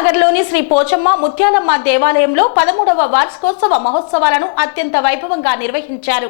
నగర్లోని శ్రీ పోచమ్మ ముత్యాలమ్మ దేవాలయంలో 13వ వార్షికోత్సవ మహోత్సవాలను అత్యంత వైభవంగా నిర్వహించారు.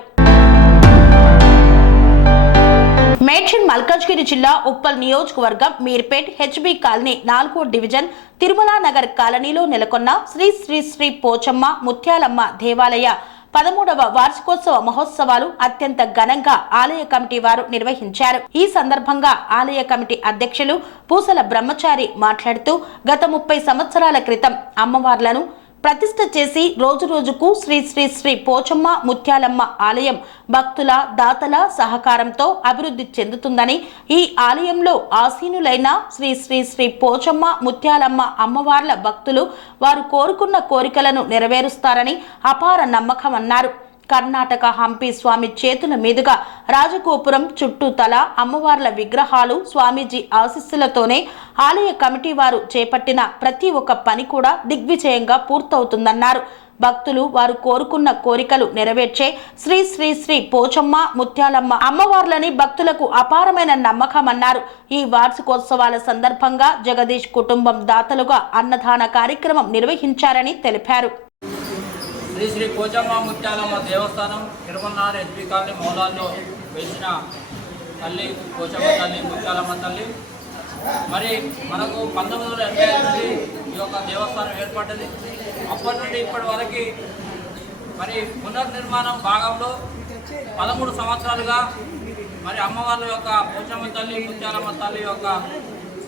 మేడ్చల్ మల్కాజ్గిరి జిల్లా ఉప్పల్ నియోజకవర్గం మీర్పేట్ హెచ్బి కాలనీ 4వ డివిజన్ తిరుమల నగర్ కాలనీలో నెలకొన్న శ్రీ శ్రీ శ్రీ పోచమ్మ ముత్యాలమ్మ దేవాలయ 13వ వార్షికోత్సవ మహోత్సవాలు అత్యంత ఘనంగా ఆలయ కమిటీ వారు నిర్వహించారు. ఈ సందర్భంగా ఆలయ కమిటీ అధ్యక్షులు పూసల బ్రహ్మచారి మాట్లాడుతూ గత 30 సంవత్సరాల క్రితం అమ్మవార్లను ప్రతిష్ఠ చేసి రోజు రోజుకు శ్రీ శ్రీ శ్రీ పోచమ్మ ముత్యాలమ్మ ఆలయం భక్తుల దాతల సహకారంతో అభివృద్ధి చెందుతుందని, ఈ ఆలయంలో ఆసీనులైన శ్రీ శ్రీ శ్రీ పోచమ్మ ముత్యాలమ్మ అమ్మవార్ల భక్తులు వారు కోరుకున్న కోరికలను నెరవేరుస్తారని అపార నమ్మకం అన్నారు. కర్ణాటక హంపి స్వామి చేతుల మీదుగా రాజగోపురం చుట్టూతల అమ్మవార్ల విగ్రహాలు స్వామీజీ ఆశీస్సులతోనే ఆలయ కమిటీ వారు చేపట్టిన ప్రతి ఒక్క పని కూడా దిగ్విజయంగా పూర్తవుతుందన్నారు. భక్తులు వారు కోరుకున్న కోరికలు నెరవేర్చే శ్రీ శ్రీ శ్రీ పోచమ్మ ముత్యాలమ్మ అమ్మవార్లని భక్తులకు అపారమైన నమ్మకం అన్నారు. ఈ వార్షికోత్సవాల సందర్భంగా జగదీష్ కుటుంబం దాతలుగా అన్నదాన కార్యక్రమం నిర్వహించారని తెలిపారు. శ్రీ శ్రీ పోచమ్మ ముత్యాలమ్మ దేవస్థానం తిరుమల ఎస్బీ కాలనీ మూలాల్లో వేసిన తల్లి పోచమ్మ తల్లి ముత్యాలమ్మ తల్లి. మరి మనకు 1988 ఈ యొక్క దేవస్థానం ఏర్పడ్డది. అప్పటి నుండి ఇప్పటి వరకు మరి పునర్నిర్మాణం భాగంలో 13 సంవత్సరాలుగా మరి అమ్మవార్ల యొక్క పోచమ్మ తల్లి ముత్యాలమ్మ తల్లి యొక్క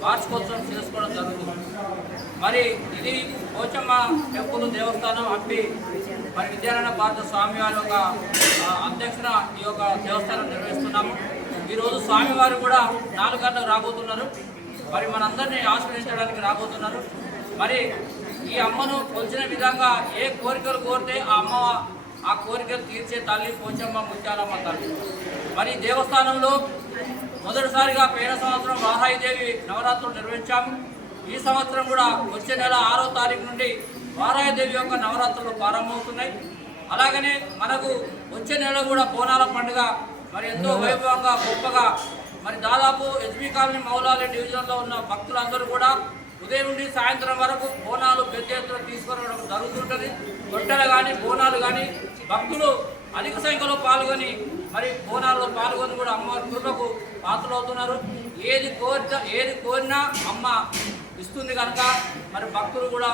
వార్షికోత్సవం చేసుకోవడం జరుగుతుంది. మరి ఇది పోచమ్మ టెంపుల్ దేవస్థానం హంపి మరి విద్యారాయణ భారత స్వామివారి యొక్క అధ్యక్షన ఈ యొక్క దేవస్థానం నిర్వహిస్తున్నాము. ఈరోజు స్వామివారు కూడా 4 గంటలకు రాబోతున్నారు. మరి మనందరినీ ఆశీర్వదించడానికి రాబోతున్నారు. మరి ఈ అమ్మను కొలిచిన విధంగా ఏ కోరికలు కోరితే ఆ కోరికలు తీర్చే తల్లి పోచమ్మ ముత్యాలమ్మ తల్లి. మరి దేవస్థానంలో మొదటిసారిగా పోయిన సంవత్సరం వారాహిదేవి నవరాత్రులు నిర్వహించాము. ఈ సంవత్సరం కూడా వచ్చే నెల 6వ తారీఖు నుండి వారాహిదేవి యొక్క నవరాత్రులు ప్రారంభమవుతున్నాయి. అలాగనే మనకు వచ్చే నెల కూడా బోనాల పండుగ మరి ఎంతో వైభవంగా గొప్పగా మరి దాదాపు ఎస్బీ కాలనీ మౌలాలి డివిజన్లో ఉన్న భక్తులందరూ కూడా ఉదయం నుండి సాయంత్రం వరకు బోనాలు పెద్ద ఎత్తున తీసుకురావడం జరుగుతుంటుంది. రొట్టెలు కానీ బోనాలు కానీ భక్తులు అధిక సంఖ్యలో పాల్గొని మరి బోనాల్లో పాల్గొని కూడా అమ్మవారి కృపకు పాత్రలవుతున్నారు. ఏది కోరినా అమ్మ ఇస్తుంది కనుక మరి భక్తులు కూడా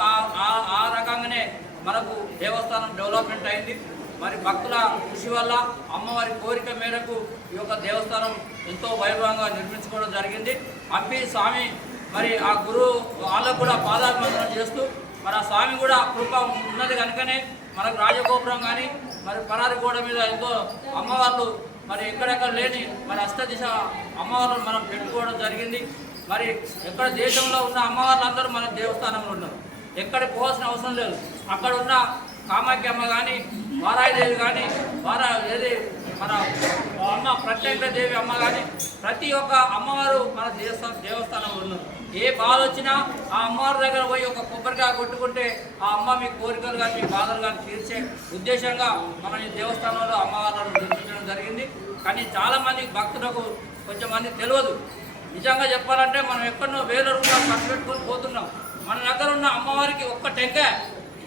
ఆ రకంగానే మనకు దేవస్థానం డెవలప్మెంట్ అయింది. మరి భక్తుల కృషి వల్ల అమ్మవారి కోరిక మేరకు ఈ యొక్క దేవస్థానం ఎంతో వైభవంగా నిర్మించుకోవడం జరిగింది. హంపి స్వామి మరి ఆ గురువు వాళ్ళకు కూడా పాదాభివందనం చేస్తూ మరి ఆ స్వామి కూడా కృప ఉన్నది కనుకనే మనకు రాజగోపురం కానీ మరి పరారి గోడ మీద ఎంతో అమ్మవార్లు మరి ఎక్కడెక్కడ లేని మరి అష్టదిశ అమ్మవార్లు మనం పెట్టుకోవడం జరిగింది. మరి ఎక్కడ దేశంలో ఉన్న అమ్మవార్లందరూ మన దేవస్థానంలో ఉన్నారు. ఎక్కడికి పోవాల్సిన అవసరం లేదు. అక్కడ ఉన్న కామాఖ్య అమ్మ కానీ వారాహిదేవి కానీ ఏది మన అమ్మ ప్రత్యేకదేవి అమ్మ కానీ ప్రతి ఒక్క అమ్మవారు మన దేవస్థానంలో ఉన్నారు. ఏ బాధ వచ్చినా ఆ అమ్మవారి దగ్గర పోయి ఒక కొబ్బరికాయ కొట్టుకుంటే ఆ అమ్మ మీ కోరికలు కానీ మీ బాధలు కానీ తీర్చే ఉద్దేశంగా మనం ఈ దేవస్థానంలో అమ్మవార్లను నిర్మించడం జరిగింది. కానీ చాలామంది భక్తులకు కొంచెం మంది తెలియదు. నిజంగా చెప్పాలంటే మనం ఎక్కడో 1000 రూపాయలు ఖర్చు పెట్టుకొని పోతున్నాం. మన దగ్గర ఉన్న అమ్మవారికి ఒక్క టెంకాయ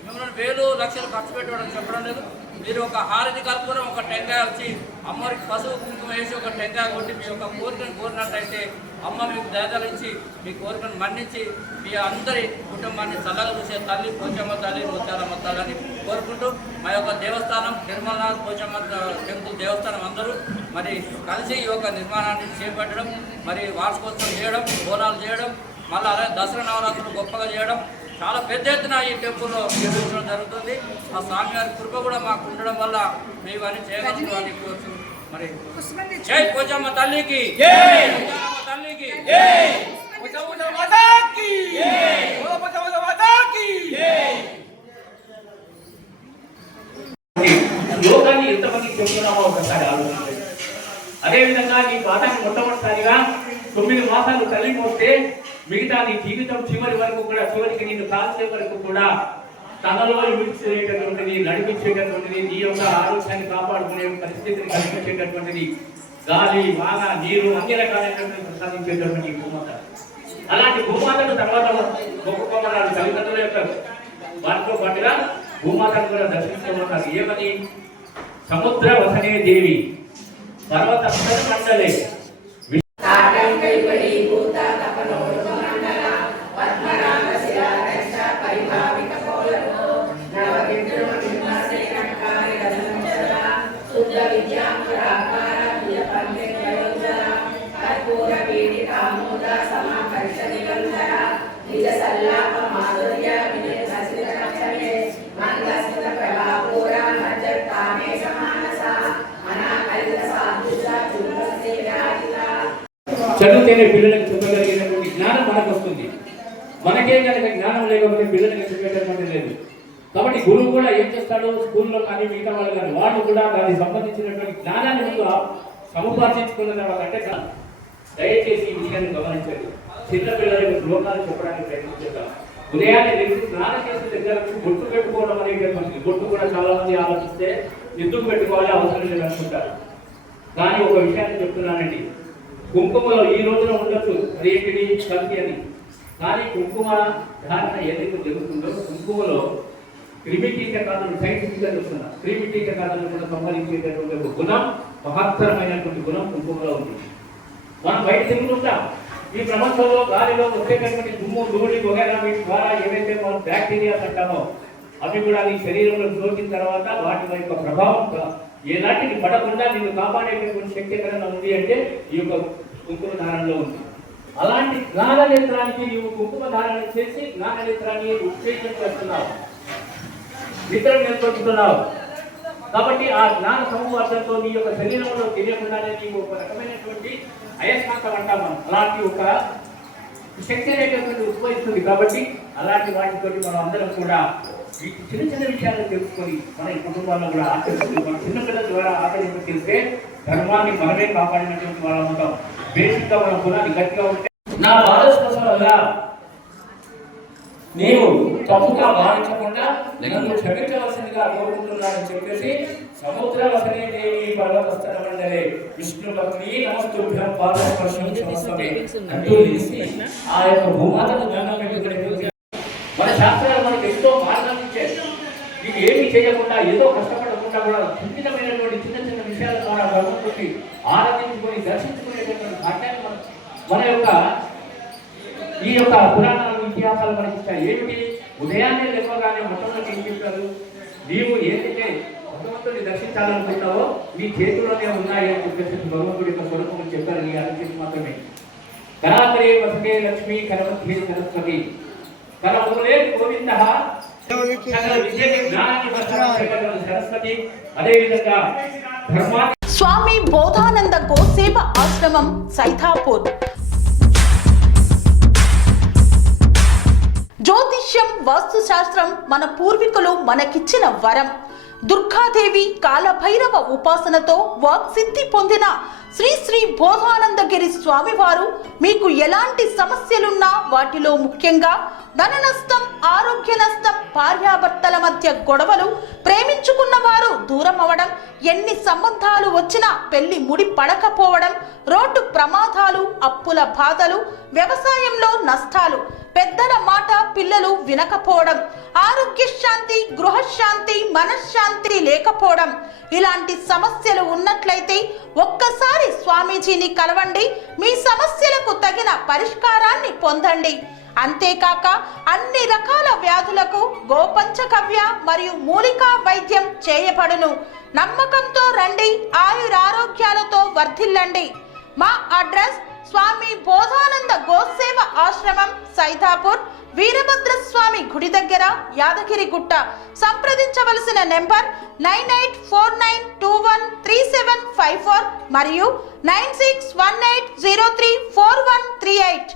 మిమ్మల్ని 1000 లక్షలు ఖర్చు పెట్టడం చెప్పడం లేదు. మీరు ఒక హారతి కలుపుకొని ఒక టెంకాయ వచ్చి అమ్మవారికి పసుపు కుంకుమ వేసి ఒక టెంకాయ కొట్టి మీ యొక్క కోరికను కోరినట్లయితే అమ్మ మీకు దయదలించి మీ కోరికను మన్నించి మీ అందరి కుటుంబాన్ని చల్లగా చూసే తల్లి పోచమ్మ తల్లి ముత్యాలమ్మ తల్లి కోరుకుంటూ మా యొక్క దేవస్థానం తిరుమల పోచమ్మ టెంపుల్ దేవస్థానం అందరూ మరి కలిసి ఈ యొక్క నిర్మాణాన్ని చేపట్టడం, మరి వార్షికోత్సవం చేయడం, బోనాలు చేయడం, మళ్ళీ అలాగే దసరా నవరాత్రులు గొప్పగా చేయడం చాలా పెద్ద ఎత్తున ఈ టెంపుల్లో నిర్వహించడం జరుగుతుంది. ఆ స్వామివారి కృప కూడా మాకు ఉండడం వల్ల మేము అని చేయగలుగుతాం అని కోరుచు. మరి జై పోచమ్మ తల్లికి, తల్లికి యోగాన్ని ఎంతమందికి చెబుతున్నామో ఒకసారి ఆలోచించండి. అదేవిధంగా నీ పాదాన్ని మొట్టమొదటిసారిగా 9 మాసాలు తల్లి మోస్తే మిగతా నీ జీవితం చివరి వరకు కూడా చివరికి నిన్ను కాల్చే వరకు కూడా తనలో విడిచేటటువంటిది, నడిపించేటటువంటిది, నీ యొక్క ఆరోగ్యాన్ని కాపాడుకునే పరిస్థితిని కల్పించేటటువంటిది గాలి, వాన, నీరు అన్ని రకాలైనటువంటి ప్రసాదించేటటువంటి భూమత. అలాంటి భూమాతను తర్వాత మొక్కుకోమన్నారు తల్లిదండ్రుల యొక్క వాటితో పాటుగా భూమాతను కూడా దర్శించుకోమన్నారు. ఏమని? సముద్ర వసనే దేవి పర్వత మండలే చదివితేనే పిల్లలకు చెప్పగలిగినటువంటి జ్ఞానం మనకు వస్తుంది. మనకే కనుక జ్ఞానం లేకపోతే పిల్లలకి చెప్పేటటువంటి లేదు. కాబట్టి గురువు కూడా ఏం చేస్తాడు, స్కూల్లో కానీ మిగతా వాళ్ళు కానీ వాళ్ళు కూడా దానికి సంబంధించినటువంటి జ్ఞానాన్ని ముందు సముపార్జించుకున్న తర్వాత అంటే దయచేసి ఈ విషయాన్ని గమనించండి. చిన్నపిల్లలకు శ్లోకాలు చెప్పడానికి ప్రయత్నించేద్దాం. ఉదయాన్నే లేచి స్నానం చేసిన దగ్గర బొట్టు పెట్టుకోవడం అనేటటువంటిది. బొట్టు కూడా చాలా మంది ఆలోచిస్తే ఎందుకు పెట్టుకోవాలి, అవసరం లేదు అనుకుంటారు. కానీ ఒక విషయాన్ని చెప్తున్నానండి, కుంకుమలో ఈ రోజున ఉండొచ్చు అదేంటిది కల్తీ అని, కానీ కుంకుమ ధారణ ఏదైతే జరుగుతుందో కుంకుమలో క్రిమికీటకాలను సైంటిఫిక్గా చూస్తున్నా క్రిమికీటకాలను కూడా సంహరించేటటువంటి గుణం, మహత్తరమైనటువంటి గుణం కుంకుమలో ఉంది. మనం బయట తిరుగుతుంటాం, ఈ ప్రపంచంలో గాలిలో వచ్చేటటువంటి దుమ్ము ధూళి వగైరా వీటి ద్వారా ఏవైతే మనం బ్యాక్టీరియాస్ అంటామో అవి కూడా నీ శరీరంలో సోకిన తర్వాత వాటి యొక్క ప్రభావం ఎలాంటిది పడకుండా నిన్ను కాపాడేటటువంటి శక్తి ఎక్కడైనా ఉంది అంటే ఈ యొక్క కుంకుమ ధారణలో ఉంది. అలాంటి జ్ఞాననేత్రానికి నీవు కుంకుమ ధారణ చేసి జ్ఞాననేత్రాన్ని ఉత్తేజం చేస్తున్నావు, నిద్రను ఏర్పడుతున్నావు. కాబట్టి ఆ జ్ఞాన సమూహంతో నీ యొక్క శరీరంలో తెలియకుండానే నీవు ఒక రకమైనటువంటి అయస్కాంతం అంటాం మనం, అలాంటి ఒక శక్తి అనేటటువంటి ఉద్భవిస్తుంది. కాబట్టి అలాంటి వాటితో మనం అందరం కూడా ఈ చిన్న చిన్న విషయాలను తెలుసుకొని మన కుటుంబాల్లో కూడా ఆచరిస్తుంది. మన చిన్నపిల్లల ద్వారా ఆచరింపచేస్తే ధర్మాన్ని మనమే కాపాడినటువంటి వాళ్ళ ఉంటాం. బేసిక్గా మన గుణాన్ని గట్టిగా ఉంటే నా బాధస్పర్శం వల్ల నీవు తప్పుగా భావించకుండా నన్ను క్షమించవలసిందిగా కోరుకుంటున్నానని చెప్పేసి సముద్ర వసనే దేవి పర్వతస్థల మండలే విష్ణు భక్తి నమస్తుభ్యం పాదస్పర్శం క్షమస్తమే అంటూ ఆ యొక్క భూమాతను దండం పెట్టుకునే మన శాస్త్రాలు మనకు ఎంతో మార్గాన్ని ఇచ్చాయి. నీకు ఏమీ చేయకుండా ఏదో కష్టపడకుండా కూడా సున్నితమైనటువంటి చిన్న చిన్న విషయాల ద్వారా భగవంతుడిని ఆరాధించుకొని దర్శించుకునేటటువంటి భాగ్యాన్ని మన యొక్క ఈ యొక్క పురాణాలు ఇతిహాసాలు మనకి ఇచ్చాయి. ఏమిటి? ఉదయాన్నే లేవగానే మొట్టమొదటి ఏం చెప్పారు, నీవు ఏదైతే భగవంతుడిని దర్శించాలనుకుంటావో నీ చేతుల్లోనే ఉన్నాయి అని చెప్పేసి భగవంతుడి యొక్క స్వరూపం చెప్పారు. నీ అభివృద్ధి మాత్రమే కరాకరే వసతే లక్ష్మి కరమధ్యే సరస్వతి కరములే గోవింద సరస్వతి. అదేవిధంగా స్వామి బోధానంద గోసేవ ఆశ్రమం సైథాపూర్. జ్యోతిష్యం, వాస్తుశాస్త్రం మన పూర్వీకులు మనకిచ్చిన వరం. దుర్గాదేవి, కాలభైరవ ఉపాసనతో వాక్సిద్ధి పొందిన శ్రీ శ్రీ బోధానందగిరి స్వామివారు మీకు ఎలాంటి సమస్యలున్నా, వాటిలో ముఖ్యంగా ధన నష్టం, ఆరోగ్య నష్టం, భార్యాభర్తల మధ్య గొడవలు, ప్రేమించుకున్న వారు దూరం అవడం, ఎన్ని సంబంధాలు వచ్చినా పెళ్లి ముడి పడకపోవడం, రోడ్డు ప్రమాదాలు, అప్పుల బాధలు, వ్యవసాయంలో నష్టాలు, పెద్దల మాట పిల్లలు వినకపోవడం, ఆరోగ్య శాంతి, గృహశాంతి, మనశ్శాంతి లేకపోవడం, ఇలాంటి సమస్యలు ఉన్నట్లయితే ఒక్కసారి స్వామీజీని కలవండి. మీ సమస్యలకు తగిన పరిష్కారాన్ని పొందండి. అంతేకాక అన్ని రకాల వ్యాధులకు గోపంచకవ్య మరియు మూలికా వైద్యం చేయబడును. నమ్మకంతో రండి, ఆయురారోగ్యాలతో వర్ధిల్లండి. మా అడ్రస్ స్వామి బోధానంద గోసేవ ఆశ్రమం సైథాపూర్, వీరభద్రస్వామి గుడి దగ్గర, యాదగిరిగుట్ట. సంప్రదించవలసిన నెంబర్ 9849213754 మరియు 9618034138.